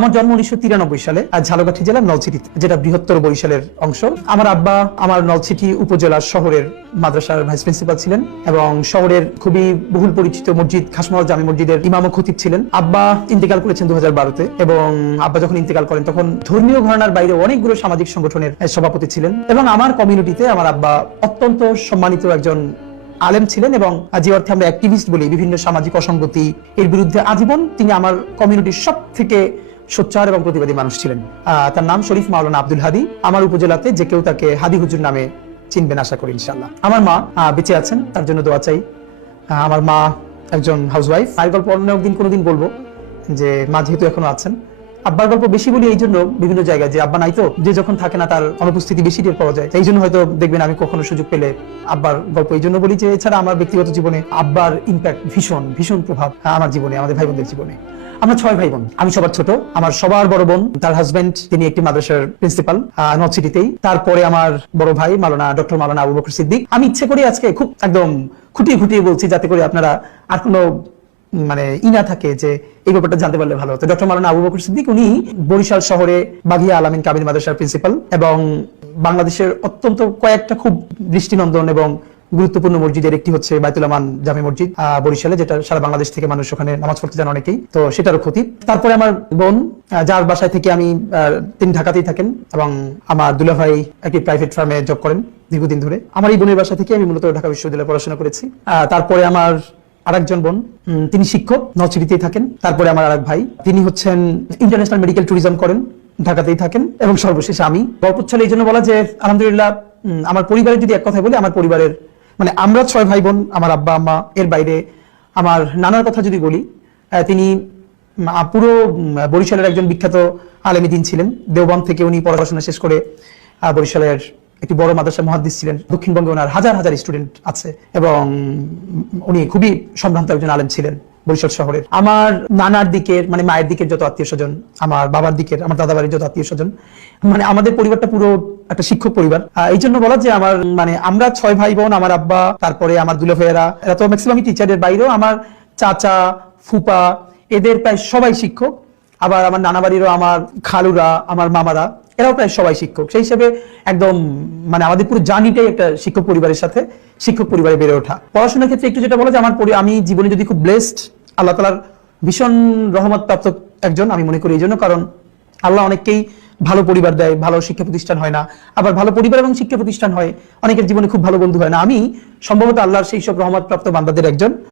আমার জন্ম 1993 সালে ঝালকাঠি জেলার নলছিটিতে, যেটা বৃহত্তর বরিশালের অংশ। আমার আব্বা আমার নলছিটি উপজেলার শহরের মাদ্রাসার ভাইস প্রিন্সিপাল ছিলেন এবং শহরের খুবই বহুল পরিচিত মসজিদ খাসমহল জামি মসজিদের ইমাম ও খতিব ছিলেন। আব্বা ইন্তেকাল করেছেন 2012-তে এবং আব্বা যখন ইন্তেকাল করেন তখন ধর্মীয় ঘরানার বাইরে অনেকগুলো সামাজিক সংগঠনের সভাপতি ছিলেন এবং আমার কমিউনিটিতে আমার আব্বা অত্যন্ত সম্মানিত একজন আলেম ছিলেন এবং যে অর্থে আমরা অ্যাক্টিভিস্ট বলি, বিভিন্ন সামাজিক অসঙ্গতি এর বিরুদ্ধে আজীবন তিনি আমার কমিউনিটির সব থেকে সোচ্চার এবং প্রতিবাদী মানুষ ছিলেন। তার নাম শরীফ মাওলানা আব্দুল হাদি। আমার উপজেলাতে যে কেউ তাকে হাদি হুজুর নামে চিনবেন আশা করি ইনশাআল্লাহ। আমার মা বেঁচে আছেন, তার জন্য দোয়া চাই। আমার মা একজন হাউসওয়াইফ। মায়ের গল্প অন্য একদিন কোনোদিন বলবো, যে মা যেহেতু এখনো আছেন। আব্বার গল্প বেশি বলি এই জন্য বিভিন্ন জায়গায়, যে আব্বা নাই তো, যে যখন থাকে না তার অনুপস্থিতি বেশি টের পাওয়া যায়। এই জন্য হয়তো দেখবেন আমি কখনো সুযোগ পেলে আব্বার গল্প এই জন্য বলি, যে এছাড়া আমার ব্যক্তিগত জীবনে আব্বার ইম্প্যাক্ট ভীষণ ভীষণ প্রভাব আমার জীবনে, আমাদের ভাই বোনদের জীবনে। আমরা 6 ভাই বোন, আমি সবার ছোট। আমার সবার বড় বোন, তার হাজবেন্ড তিনি একটি মাদ্রাসার প্রিন্সিপাল নলছিটিতেই। তারপরে আমার বড় ভাই মাওলানা ডক্টর মাওলানা আবু বকর সিদ্দিক। আমি ইচ্ছে করে আজকে খুব একদম খুঁটিয়ে খুঁটিয়ে বলছি, যাতে করে আপনারা আর কোনো ইনা থাকে যে এই ব্যাপারটা জানতে পারলে ভালো হতো। ডক্টর মাওলানা আবু বকর সিদ্দিক উনি বরিশাল শহরে বাগিয়া আলামিন কামিল মাদ্রাসার প্রিন্সিপাল এবং বাংলাদেশের অত্যন্ত কয়েকটা খুব দৃষ্টিনন্দন এবং গুরুত্বপূর্ণ মসজিদের একটি হচ্ছে বায়তুল আমান জামে মসজিদ বরিশালে, যেটা সারা বাংলাদেশ থেকে মানুষ ওখানে নামাজ পড়তে যান অনেকেই, তো সেটারও খতিব। তারপরে আমার বোন, যার বাসায় থেকে আমি তিনি ঢাকাতেই থাকেন এবং আমার দুলাভাই একটি প্রাইভেট ফার্মে জব করেন দীর্ঘদিন ধরে। আমার এই বোনের বাসা থেকে আমি মূলত ঢাকা বিশ্ববিদ্যালয়ে পড়াশোনা করেছি। তারপরে আমার আরেকজন বোন, তিনি শিক্ষক, নলছিটিতেই থাকেন। তারপরে আমার আরেক ভাই, তিনি হচ্ছেন ইন্টারন্যাশনাল মেডিকেল ট্যুরিজম করেন, ঢাকাতেই থাকেন। এবং সর্বশেষে আমি। গল্প ছলে এই জন্য বলা যে আলহামদুলিল্লাহ আমার পরিবারের যদি এক কথায় বলি, আমার পরিবারের আমরা 6 ভাই বোন, আমার আব্বা আম্মা, এর বাইরে আমার নানার কথা যদি বলি, তিনি পুরো বরিশালের একজন বিখ্যাত আলেম দ্বীন ছিলেন। দেওবন্দ থেকে উনি পড়াশোনা শেষ করে বরিশালের একটি বড় মাদ্রাসা মুহাদ্দিস ছিলেন। দক্ষিণবঙ্গে ওনার হাজার হাজার স্টুডেন্ট আছে এবং উনি খুবই সম্ভ্রান্ত একজন আলেম ছিলেন বরিশাল শহরের। আমার নানার দিকের মায়ের দিকের যত আত্মীয় স্বজন, আমার বাবার দিকের, আমার দাদা বাড়ির যত আত্মীয় স্বজন, আমাদের পরিবারটা পুরো একটা শিক্ষক পরিবার। এই জন্য বলা যে আমার আমরা 6 ভাই বোন, আমার আব্বা, তারপরে আমার দুলাভাইয়েরা, এরা তো ম্যাক্সিমামই টিচারের বাইরেও আমার চাচা, ফুপা, এদের প্রায় সবাই শিক্ষক। আবার আমার নানা বাড়িরও আমার খালুরা, আমার মামারা, এরাও প্রায় সবাই শিক্ষক। সেই হিসেবে একদম আমাদের পুরো জার্নিটাই একটা শিক্ষক পরিবারের সাথে, শিক্ষক পরিবারে বেড়ে ওঠা। পড়াশোনার ক্ষেত্রে একটু যেটা বলা যে আমি জীবনে যদি খুব ব্লেসড, আল্লাহ তাআলার ভীষণ রহমত প্রাপ্ত একজন আমি মনে করি। এই জন্য, কারণ আল্লাহ অনেককেই ভালো পরিবার দেয়, ভালো শিক্ষা প্রতিষ্ঠান হয় না, আবার ভালো পরিবার এবং শিক্ষা প্রতিষ্ঠান হয়, অনেকের জীবনে খুব ভালো বন্ধু হয় না। আমি সম্ভবত আল্লাহর সেই সব রহমত প্রাপ্ত বান্দাদের একজন।